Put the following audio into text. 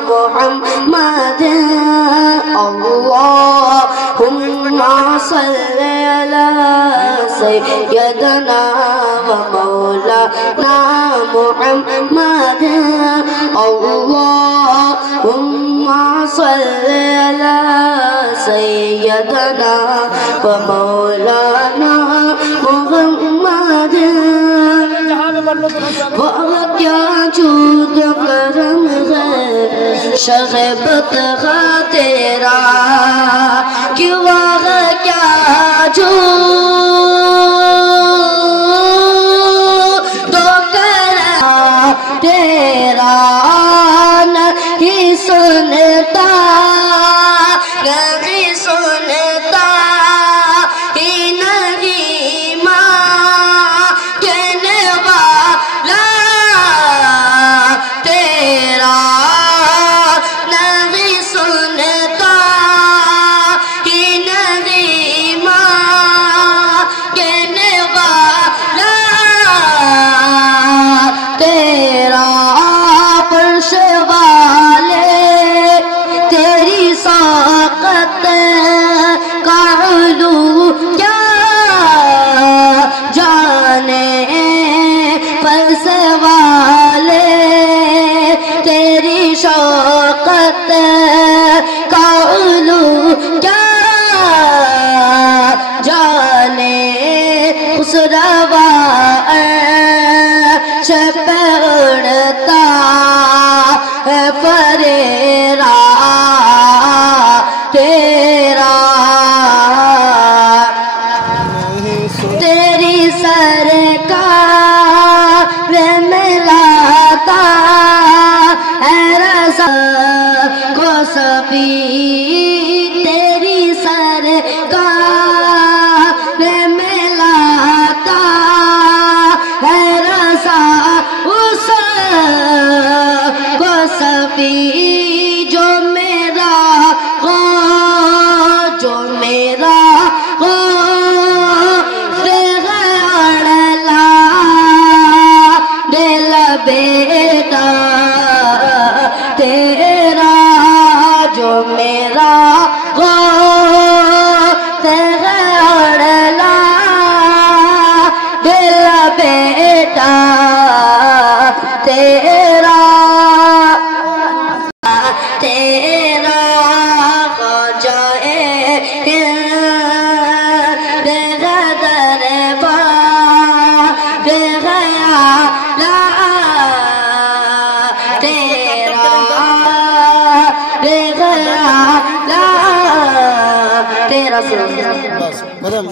محمد اللهم صل على سيدنا ومولانا محمد اللهم صل على سيدنا ومولانا محمد وہ کیا جود کرم ہے شغبت تیرا کہ وہ کیا جود کرم تیرا نہیں سنتا نہیں سنتا ہی نہیں ماں کہنے والا تیرا نہیں سنتا ہی نہیں ماں کہنے والا تیرا فرش والے تیری ساقت کا علو کیا جانے فرش والے تیری شوقت کا علو کیا جانے اس روا عرش پہ اڑتا ہے فریرا تیرا تیری سرکار میں لاتا ہے رضا کو سبھی تیری سرکار میں لاتا ہے رضا اس کو سبھی جو میرا ہو جو میرا ہو دل بیٹا تیرا جو میرا ہو تیرا دل بیٹا تیرا تیرا ہو جائے تیرا دربار تیرا تیرا